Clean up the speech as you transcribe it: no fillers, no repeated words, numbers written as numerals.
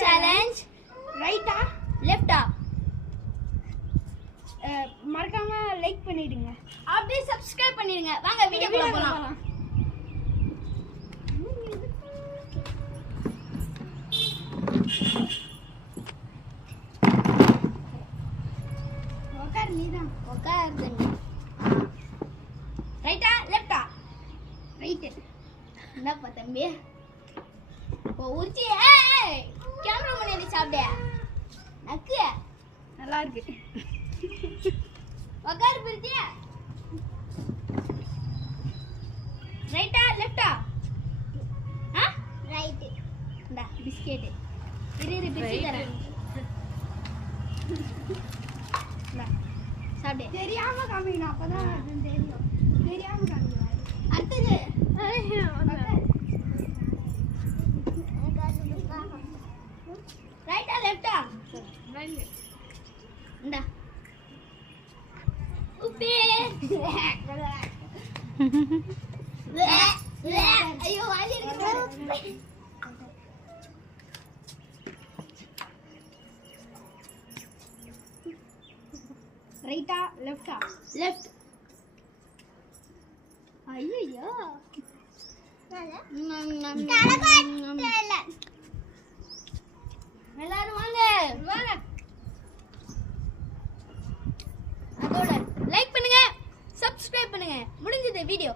Challenge ரைட்டா லெஃப்டா மறக்காம like பண்ணிடுங்க. அப்படியே சப்ஸ்கிரைப் பண்ணிடுங்க. வாங்க வீடியோக்குள்ள போலாம். உட்கார் நீதான். உட்காருங்க. ரைட்டா லெஃப்டா ரைட்டு. என்னப்பா தம்பி இப்போ உச்சி கேமரா முன்னாடி சாப்பிட நக்கு நல்லா இருக்கு. உட்காரு பிரித்தியா. ரைட்டா லெஃப்டா ரைட்டு. இந்தா பிஸ்கெட் இரு பிரிச்சு தரேன். இந்தா சாப்பிடு. தெரியாம காமிக்கணும், அப்பதான் அது தெரியும். தெரியாம காமிக்கணும். அடுத்தது ரைட்டா லெஃப்டா இந்தா உப்பி. ஐயோ வாந்தி எடுக்குது. ரைட்டா லெஃப்டா லெஃப்ட். ஐயோ எல்லாரும் வாங்க வாங்க. அதோட லைக் பண்ணுங்க, சப்ஸ்கிரைப் பண்ணுங்க. முடிஞ்சது வீடியோ.